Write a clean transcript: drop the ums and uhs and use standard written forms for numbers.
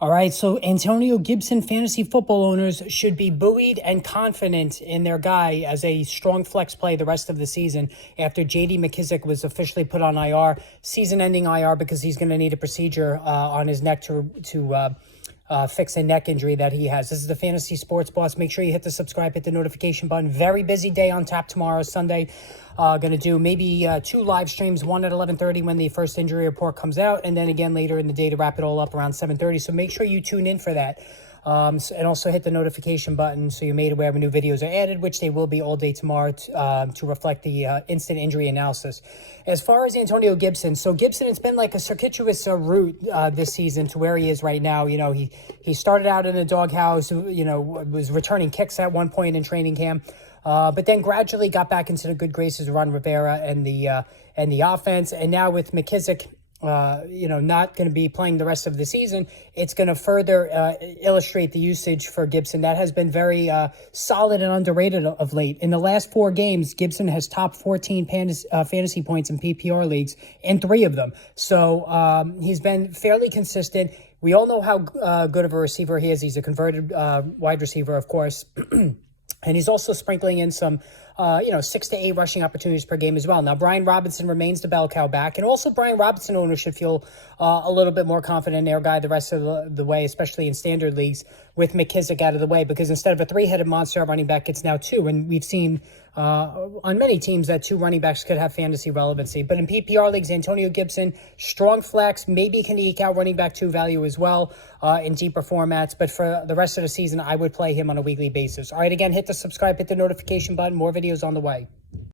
All right, so Antonio Gibson fantasy football owners should be buoyed and confident in their guy as a strong flex play the rest of the season after J.D. McKissick was officially put on IR, season-ending IR, because he's going to need a procedure on his neck to fix a neck injury that he has. This is the Fantasy Sports Boss. Make sure you hit the subscribe, hit the notification button. Very busy day on tap tomorrow, Sunday. Going to do maybe 2 live streams, one at 11:30 when the first injury report comes out, and then again later in the day to wrap it all up around 7:30. So make sure you tune in for that. And also hit the notification button so you're made aware when new videos are added, which they will be all day tomorrow to reflect the instant injury analysis. As far as Antonio Gibson, so Gibson, it's been like a circuitous route this season to where he is right now. You know, he started out in a doghouse, was returning kicks at one point in training camp. But then gradually got back into the good graces of Ron Rivera and the offense. And now with McKissick, not going to be playing the rest of the season, it's going to further illustrate the usage for Gibson. That has been very solid and underrated of late. In the last 4 games, Gibson has top 14 fantasy points in PPR leagues in 3 of them. So he's been fairly consistent. We all know how good of a receiver he is. He's a converted wide receiver, of course. And he's also sprinkling in some, 6 to 8 rushing opportunities per game as well. Now, Brian Robinson remains the bell cow back. And also Brian Robinson owners should feel a little bit more confident in their guy the rest of the way, especially in standard leagues with McKissick out of the way. Because instead of a 3-headed monster at running back, it's now 2. And we've seen on many teams that 2 running backs could have fantasy relevancy. But in PPR leagues, Antonio Gibson, strong flex, maybe can eke out running back 2 value as well in deeper formats. But for the rest of the season, I would play him on a weekly basis. All right, again, hit the subscribe, hit the notification button. More videos on the way.